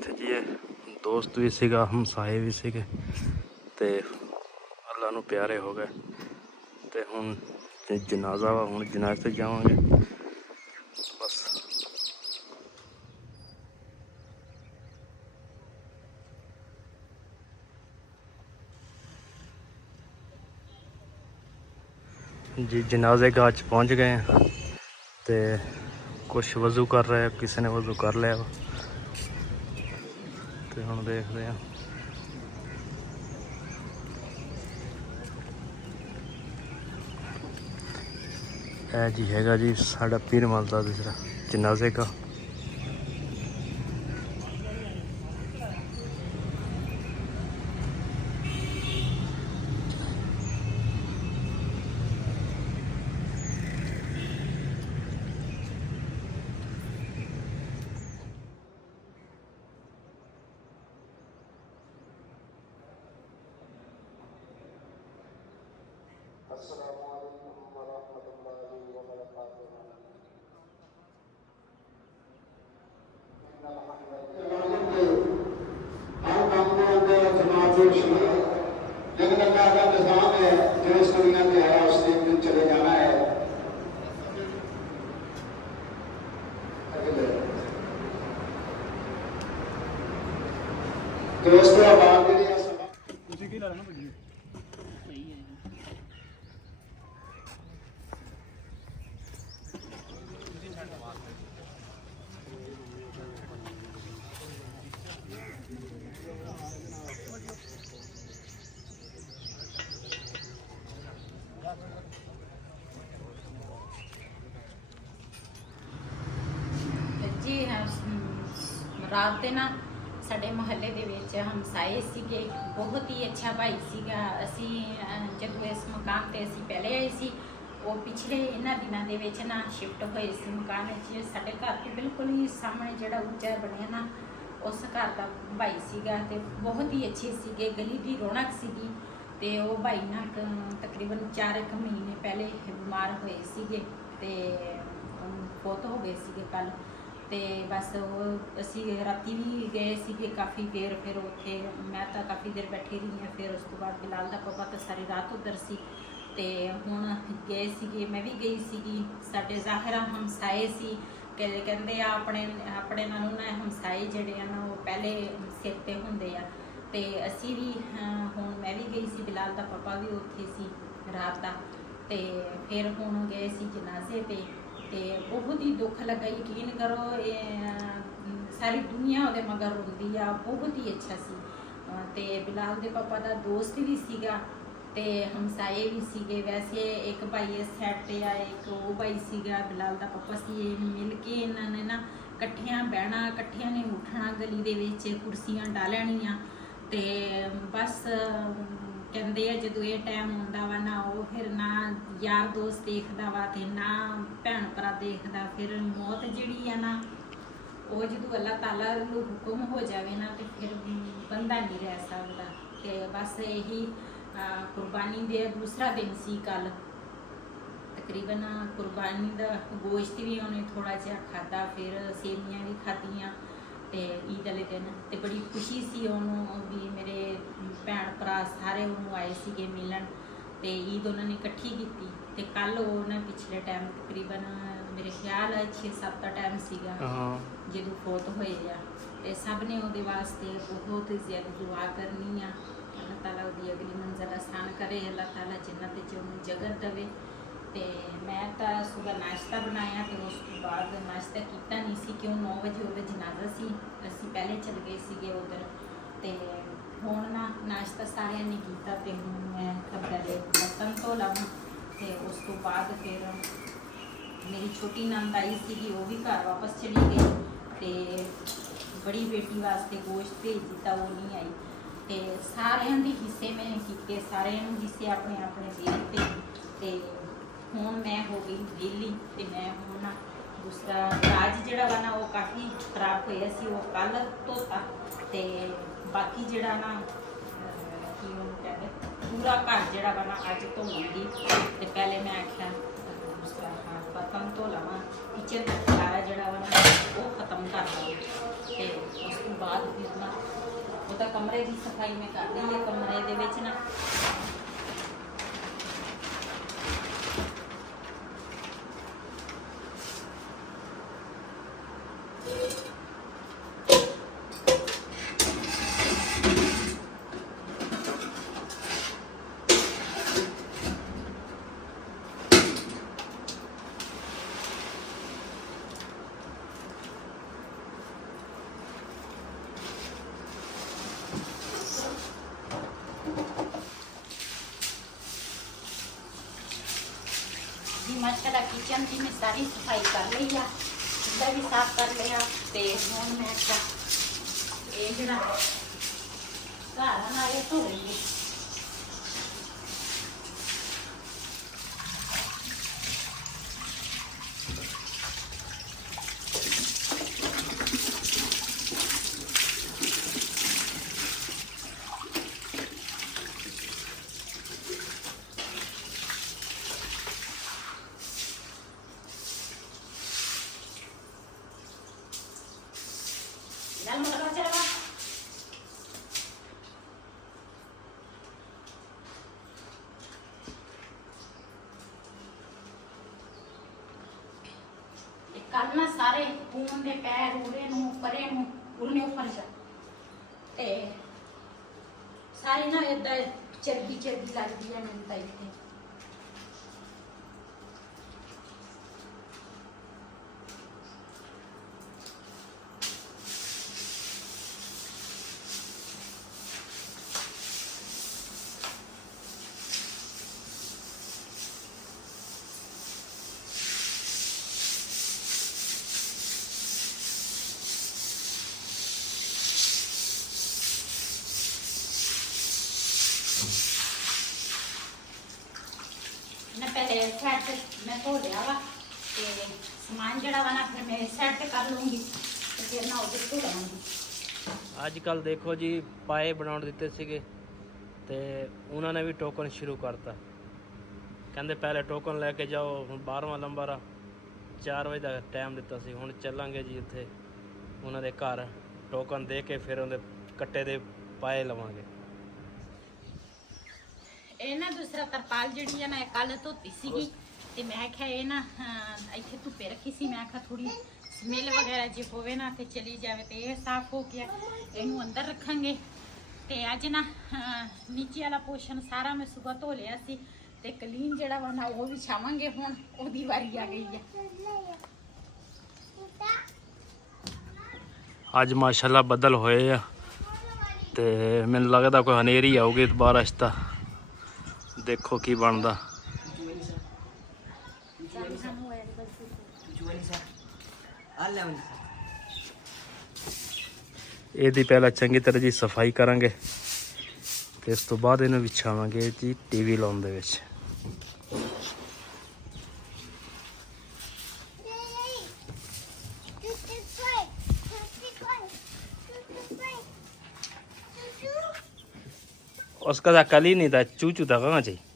ਇੱਥੇ ਜੀ ਇਹ ਦੋਸਤ ਵੀ ਸੀਗਾ, ਹਮਸਾਏ ਵੀ ਸੀਗੇ ਤੇ ਅੱਲਾ ਨੂੰ ਪਿਆਰੇ ਹੋ ਗਏ ਤੇ ਹੁਣ ਜਨਾਜ਼ਾ ਵਾ, ਹੁਣ ਜਨਾਜ਼ੇ ਤੇ ਜਾਵਾਂਗੇ ਬਸ। जी जनाजे गाह च पहुँच गए हैं तो कुछ वज़ू कर रहे हैं, किसी ने वज़ू कर लिया तो हम देखते हैं। यह जी हैगा जी साड़ा पीरमल का दूसरा जनाजे का। लेकिन अल्लाह का निज़ाम है जो इस दुनिया में आया उसने एक दिन चले जाना है। तो इस तरह बात के लिए जी रात ਦੇ ਨਾ ਸਾਡੇ ਮੁਹੱਲੇ ਦੇ ਵਿੱਚ ਹਮਸਾਏ ਸੀਗੇ, ਬਹੁਤ ਹੀ ਅੱਛਾ ਭਾਈ ਸੀਗਾ। ਅਸੀਂ ਜਦੋਂ ਇਸ ਮਕਾਨ ਤੇ ਅਸੀਂ ਪਹਿਲੇ ਆਏ ਸੀ, ਉਹ ਪਿਛਲੇ ਇਹਨਾਂ ਦਿਨਾਂ ਦੇ ਵਿੱਚ ਨਾ ਸ਼ਿਫਟ ਹੋਏ ਸੀ ਮਕਾਨ ਵਿੱਚ। ਸਾਡੇ ਘਰ ਦੇ ਬਿਲਕੁਲ ਹੀ ਸਾਹਮਣੇ ਜਿਹੜਾ ਉੱਚਾ ਬਣਿਆ ਨਾ, ਉਸ ਘਰ ਦਾ ਭਾਈ ਸੀਗਾ ਤੇ ਬਹੁਤ ਹੀ ਅੱਛੇ ਸੀਗੇ, ਗਲੀ ਦੀ ਰੌਣਕ ਸੀਗੀ। ਤੇ ਉਹ ਭਾਈ ਨਾ ਤਕਰੀਬਨ 4 ਮਹੀਨੇ ਪਹਿਲੇ ਬਿਮਾਰ ਹੋਏ ਸੀਗੇ ਤੇ ਫੌਤ ਹੋ ਗਏ ਸੀਗੇ ਕੱਲ੍ਹ। ਤੇ ਬਸ ਉਹ ਅਸੀਂ ਰਾਤੀ ਵੀ ਗਏ ਸੀਗੇ ਕਾफ़ी ਦੇਰ, ਫਿਰ ਉੱਥੇ ਮੈਂ ਤਾਂ ਕਾफ़ी ਦੇਰ ਬੈਠੀ ਰਹੀ ਹਾਂ। ਫਿਰ ਉਸ ਤੋਂ ਬਾਅਦ ਬਿਲਾਲ ਦਾ ਪਾਪਾ ਤਾਂ ਸਾਰੀ ਰਾਤ ਉੱਧਰ ਸੀ ਤੇ ਹੁਣ ਗਏ ਸੀਗੇ, ਮੈਂ ਵੀ ਗਈ ਸੀਗੀ। ਸਾਡੇ ਜ਼ਾਹਿਰਾ ਹਮਸਾਏ ਸੀ, ਕਹਿੰਦੇ ਆ ਆਪਣੇ ਨਾਲੋਂ ਨਾ ਹਮਸਾਏ ਜਿਹੜੇ ਆ ਨਾ ਉਹ ਪਹਿਲੇ ਸਿਰ 'ਤੇ ਹੁੰਦੇ ਆ। ਤੇ ਅਸੀਂ ਵੀ ਹੁਣ ਮੈਂ ਵੀ ਗਈ ਸੀ, ਬਿਲਾਲ ਦਾ ਪਾਪਾ ਵੀ ਉੱਥੇ ਸੀ ਰਾਤ ਦਾ। ਤੇ ਫਿਰ ਹੁਣ ਗਏ ਸੀ ਜਨਾਜ਼ੇ ਤੇ बहुत ही दुख लगा। यकीन करो सारी दुनिया ਉਹਦੇ मगर रोंदी आ। बहुत ही अच्छा सी ਤੇ ਬਿਲਾਲ ਦੇ ਪਾਪਾ ਦਾ ਦੋਸਤ ਵੀ ਸੀਗਾ ਤੇ ਹਮਸਾਏ ਵੀ ਸੀਗੇ। ਵੈਸੇ ਇੱਕ ਭਾਈ ਇਸ ਸਾਈਡ ਤੇ ਆ, ਇੱਕ ਉਹ ਭਾਈ ਸੀਗਾ, ਬਿਲਾਲ ਦਾ ਪਾਪਾ ਸੀ। ਇਹ ਮਿਲ ਕੇ ਇਹਨਾਂ ਨੇ ਨਾ ਇਕੱਠਿਆਂ ਬਹਿਣਾ, ਇਕੱਠਿਆਂ ਨੇ ਉੱਠਣਾ, ਗਲੀ ਦੇ ਵਿੱਚ ਕੁਰਸੀਆਂ ਡਾਲਣੀਆਂ ਤੇ ਬਸ ਕਹਿੰਦੇ ਆ ਜਦੋਂ ਇਹ ਟਾਈਮ ਹੁੰਦਾ ਵਾ ਨਾ, ਉਹ ਫਿਰ ਨਾ ਯਾਰ ਦੋਸਤ ਦੇਖਦਾ ਵਾ ਤੇ ਨਾ ਭੈਣ ਭਰਾ ਦੇਖਦਾ। ਫਿਰ ਮੌਤ ਜਿਹੜੀ ਆ ਨਾ, ਉਹ ਜਦੋਂ ਅੱਲਾਹ ਤਾਲਾ ਨੂੰ ਹੁਕਮ ਹੋ ਜਾਵੇ ਨਾ ਤੇ ਫਿਰ ਬੰਦਾ ਨਹੀਂ ਰਹਿ ਸਕਦਾ। ਤੇ ਬਸ ਇਹੀ ਕੁਰਬਾਨੀ ਦੇ ਦੂਸਰਾ ਦਿਨ ਸੀ ਕੱਲ੍ਹ। ਤਕਰੀਬਨ ਕੁਰਬਾਨੀ ਦਾ ਗੋਸ਼ਤ ਵੀ ਉਹਨੇ ਥੋੜ੍ਹਾ ਜਿਹਾ ਖਾਧਾ, ਫਿਰ ਸੇਵੀਆਂ ਵੀ ਖਾਧੀਆਂ ਤੇ ਈਦ ਵਾਲੇ ਦਿਨ। ਤੇ ਬੜੀ ਖੁਸ਼ੀ ਸੀ ਉਹਨੂੰ ਵੀ, ਮੇਰੇ ਭੈਣ ਭਰਾ ਸਾਰੇ ਉਹਨੂੰ ਆਏ ਸੀਗੇ ਮਿਲਣ ਤੇ ਈਦ ਉਹਨਾਂ ਨੇ ਇਕੱਠੀ ਕੀਤੀ। ਤੇ ਕੱਲ ਉਹ ਨਾ ਪਿਛਲੇ ਟਾਈਮ ਤਕਰੀਬਨ ਮੇਰੇ ਖਿਆਲ 6-7 ਦਾ ਟਾਈਮ ਸੀਗਾ ਜਦੋਂ ਫੌਤ ਹੋਏ ਆ। ਤੇ ਸਭ ਨੇ ਉਹਦੇ ਵਾਸਤੇ ਬਹੁਤ ਜ਼ਿਆਦਾ ਦੁਆ ਕਰਨੀ ਆ। ਅੱਲਾਹ ਤਾਲਾ ਉਹਦੀ ਅਗਲੀ ਮੰਜ਼ਿਲ ਆਸਾਨ ਕਰੇ, ਅੱਲਾਹ ਤਾਲਾ ਜੰਨਤ 'ਚ ਉਹਨੂੰ ਜਗ੍ਹਾ ਦੇਵੇ। ਤੇ ਮੈਂ ਤਾਂ ਸੁਬਹ ਨਾਸ਼ਤਾ ਬਣਾਇਆ ਤੇ ਉਸ ਤੋਂ ਬਾਅਦ ਨਾਸ਼ਤਾ ਕੀਤਾ ਨਹੀਂ ਸੀ ਕਿਉਂ 9 ਵਜੇ ਉਹਦਾ ਜਨਾਜ਼ਾ ਸੀ, ਅਸੀਂ ਪਹਿਲੇ ਚਲੇ ਗਏ ਸੀਗੇ ਉੱਧਰ। ਤੇ ਹੁਣ ਨਾ ਨਾਸ਼ਤਾ ਸਾਰਿਆਂ ਨੇ ਕੀਤਾ ਤੇ ਹੁਣ ਮੈਂ ਪਹਿਲੇ ਬਰਤਨ ਧੋ ਲਵਾਂ। ਤੇ ਉਸ ਤੋਂ ਬਾਅਦ ਫਿਰ ਮੇਰੀ ਛੋਟੀ ਨੰਦ ਆਈ ਸੀਗੀ, ਉਹ ਵੀ ਘਰ ਵਾਪਸ ਚਲੀ ਗਈ ਤੇ ਬੜੀ ਬੇਟੀ ਵਾਸਤੇ ਗੋਸ਼ਤ ਭੇਜ ਦਿੱਤਾ, ਉਹ ਨਹੀਂ ਆਈ। ਤੇ ਸਾਰਿਆਂ ਦੇ ਹਿੱਸੇ ਮੈਂ ਕੀਤੇ, ਸਾਰਿਆਂ ਨੂੰ ਹਿੱਸੇ ਆਪਣੇ ਆਪਣੇ ਦੇ ਦਿੱਤੇ। ਤੇ ਹੁਣ ਮੈਂ ਹੋ ਗਈ ਵਿਹਲੀ ਤੇ ਮੈਂ ਹੁਣ ਨਾ ਦੂਸਰਾ ਰਾਜ ਜਿਹੜਾ ਵਾ ਨਾ ਉਹ ਕਾਫੀ ਖਰਾਬ ਹੋਇਆ ਸੀ, ਉਹ ਕੱਲ੍ਹ ਧੋਤਾ। ਤੇ ਬਾਕੀ ਜਿਹੜਾ ਨਾ ਕੀ ਉਹਨੂੰ ਕਹਿੰਦੇ ਪੂਰਾ ਘਰ ਜਿਹੜਾ ਵਾ ਨਾ ਅੱਜ ਧੋਵਾਂਗੀ। ਤੇ ਪਹਿਲੇ ਮੈਂ ਆਖਿਆ ਦੂਸਰਾ ਬਰਤਨ ਧੋ ਲਵਾਂ, ਕਿਚਨ ਦਾ ਸਾਰਾ ਜਿਹੜਾ ਵਾ ਨਾ ਉਹ ਖਤਮ ਕਰ ਲਵਾਂ ਤੇ ਉਸ ਤੋਂ ਬਾਅਦ ਕਮਰੇ ਦੀ ਸਫਾਈ ਮੈਂ ਕਰ ਲਈ ਹੈ। ਕਮਰੇ ਦੇ ਵਿੱਚ ਨਾ माशाल्लाह किचन की मैं सारी सफाई कर ली है, चूल्हा भी साफ कर लिया। तो हूँ मैं ये जरा घर ना ये धो रही है। कल ना सारे खून के पैर उड़े नू परे नू उड़ने ऊपर जा सारी ना इदा चर्बी चर्बी लगती है मैंने तो इतने। पहले सेट मैं धो लिया वा ते समान जड़ा वा ना फिर मैं सेट कर लूँगी तो फिर ना उधर धो लूँगी। अजकल देखो जी पाए बनाउण दिते सीगे ते उन्होंने भी टोकन शुरू करता। कहते पहले टोकन लैके जाओ, हुण 12वां नंबर आ 4 बजे का टाइम दिता सी। हुण चलांगे जी उत्थे उन्होंने घर टोकन दे के फिर उन्हें कट्टे दे पाए लवांगे। ਇਹ ਨਾ ਦੂਸਰਾ ਤਰਪਾਲ ਜਿਹੜੀ ਹੈ ਨਾ ਕੱਲ ਧੋਤੀ ਸੀਗੀ ਤੇ ਮੈਂ ਕਿਹਾ ਇਹ ਨਾ ਇੱਥੇ ਧੁੱਪੇ ਰੱਖੀ ਸੀ। ਮੈਂ ਕਿਹਾ ਥੋੜੀ ਸਮੈਲ ਵਗੈਰਾ ਜੇ ਹੋਵੇ ਨਾ ਤੇ ਚਲੀ ਜਾਵੇ ਤੇ ਇਹ ਸਾਫ਼ ਹੋ ਗਿਆ। ਇਹਨੂੰ ਅੰਦਰ ਰੱਖਾਂਗੇ ਤੇ ਅੱਜ ਨਾ ਨੀਚੇ ਵਾਲਾ ਪੋਰਸ਼ਨ ਸਾਰਾ ਮੈਂ ਸੁਬਹ ਧੋ ਲਿਆ ਸੀ ਤੇ ਕਲੀਨ ਜਿਹੜਾ ਵਾ ਨਾ ਉਹ ਵਿਛਾਵਾਂਗੇ। ਹੁਣ ਉਹਦੀ ਵਾਰੀ ਆ ਗਈ ਹੈ। ਅੱਜ ਮਾਸ਼ਾਅੱਲਾ ਬੱਦਲ ਹੋਏ ਆ ਤੇ ਮੈਨੂੰ ਲੱਗਦਾ ਕੋਈ ਹਨੇਰੀ ਆਊਗੀ ਬਾਰਿਸ਼ ਦਾ। देखो की बनता। ਇਹਦੀ ਪਹਿਲਾਂ ਚੰਗੀ ਤਰ੍ਹਾਂ ਜੀ ਸਫਾਈ ਕਰਾਂਗੇ ਤੇ ਇਸ ਤੋਂ ਬਾਅਦ ਇਹਨੂੰ ਵਿਛਾਵਾਂਗੇ ਜੀ ਟੀਵੀ ਲਾਉਣ ਦੇ ਵਿੱਚ। उसका था कल ही नहीं था, चूचू था कहाँ चाहिए।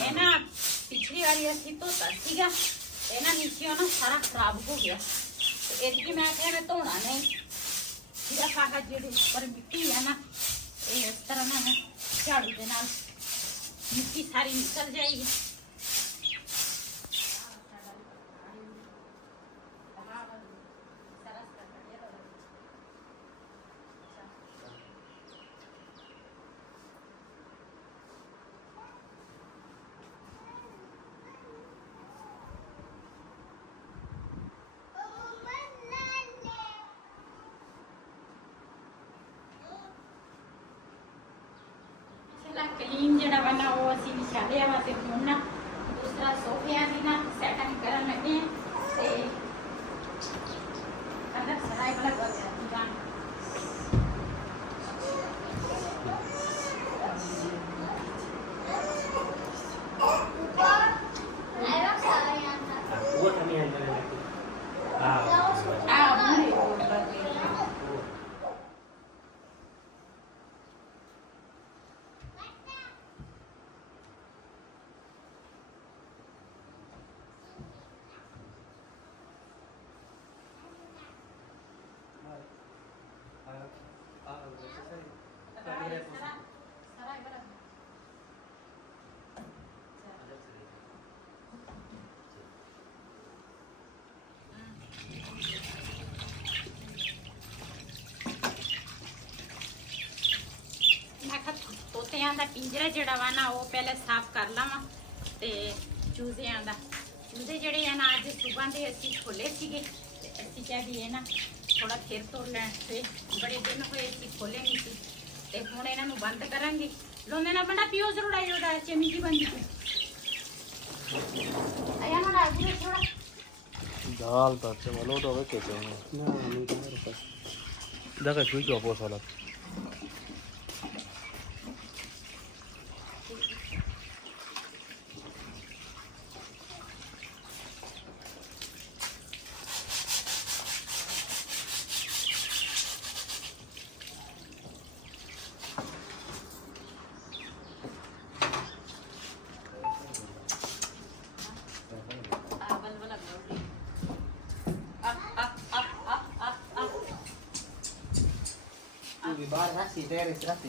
ਇਹ ਨਾ ਪਿਛਲੀ ਵਾਰੀ ਅਸੀਂ ਧੋਤਾ ਸੀਗਾ, ਇਹ ਨਾ ਨੀਚਿਓਂ ਨਾ ਸਾਰਾ ਖਰਾਬ ਹੋ ਗਿਆ ਤੇ ਇਹਦੀ ਮੈਂ ਕਿਹਾ ਮੈਂ ਧੋਣਾ ਨਹੀਂ। ਸਿਰਫ ਆਹ ਜਿਹੜੀ ਉੱਪਰ ਮਿੱਟੀ ਹੈ ਨਾ ਇਹ ਇਸ ਤਰ੍ਹਾਂ ਨਾ ਮੈਂ ਝਾੜੂ ਦੇ ਨਾਲ ਮਿੱਟੀ ਸਾਰੀ ਨਿਕਲ ਜਾਏਗੀ। कलीन जड़ा वा ना वो असी विछा लिया वा ते हुण ना दूसरा सोफिया दी ना सेटिंग करन लगे ते अंदर सराय वाला कर दिया। ਦਾ ਪਿੰਜਰਾ ਜਿਹੜਾ ਵਾ ਨਾ ਉਹ ਪਹਿਲੇ ਸਾਫ਼ ਕਰ ਲਵਾਂ। ਤੇ ਚੂਜ਼ਿਆਂ ਦਾ ਚੂਜ਼ੇ ਜਿਹੜੇ ਆ ਨਾ ਅੱਜ ਸੁਬਾਹ ਦੇ ਅਸੀਂ ਖੋਲੇ ਸੀਗੇ ਤੇ ਅਸੀਂ ਕਿਹਾ ਵੀ ਇਹ ਨਾ ਥੋੜਾ ਫਿਰ ਤੋੜ ਲੈਣ ਤੇ ਬੜੇ ਦਿਨ ਹੋਏ ਅਸੀਂ ਖੋਲੇ ਨਹੀਂ ਸੀ ਤੇ ਹੁਣ ਇਹਨਾਂ ਨੂੰ ਬੰਦ ਕਰਾਂਗੇ। ਲੋਨੇ ਨਾ ਬੰਦਾ ਪਿਓ ਜ਼ਰੂਰ ਆਇਓ ਦਾ ਚਮੀ ਦੀ ਬੰਦੀ ਆਇਆ ਨਾ ਆਜੀ ਥੋੜਾ दाल तो चलो तो वे कैसे होने ना नहीं तो मेरे पास देखा कोई क्या पोस वाला बाहर रास्ते तेरे रास्ते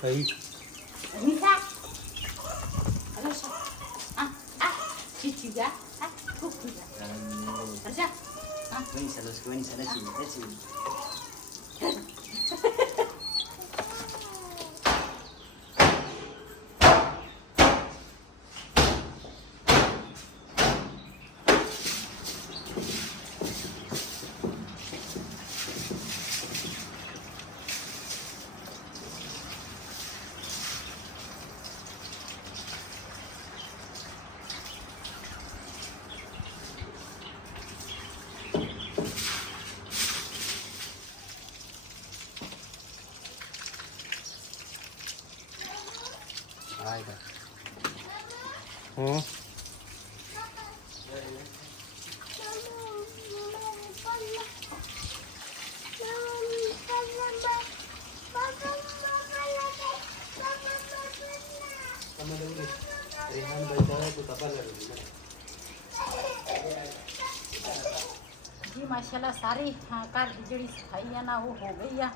सही Bisa. Terus. Cuci ya. Kuku ya. Terus ya. Kau ni salah sih. आएगा रेहान बैठा है तो तपा करेगी ना जी माशाल्लाह सारी घर की जी सफाई है ना वो हो गई है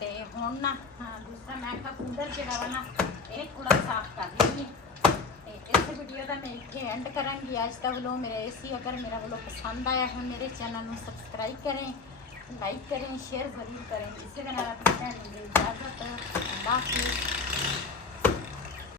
ਤੇ ਹੁਣ ਨਾ दूसरा मैं का कूलर ਜਿਹੜਾ ਵਾ ਨਾ ਇਹ ਥੋੜਾ ਸਾਫ਼ ਕਰ ਲਈਏ ਤੇ ਇਸ ਵੀਡੀਓ ਦਾ ਮੈਂ ਇੱਥੇ ਐਂਡ ਕਰਾਂਗੀ ਅੱਜ ਦਾ ਵਲੋਗ ਮੇਰਾ ਏਸੀ ਅਗਰ ਮੇਰਾ ਵਲੋਗ ਪਸੰਦ ਆਇਆ ਹੈ ਮੇਰੇ ਚੈਨਲ ਨੂੰ ਸਬਸਕ੍ਰਾइब करें लाइक करें शेयर ज़रूर करें। इसी के नाल अपनी भैन दी इजाज़त अल्लाह हाफ़िज़।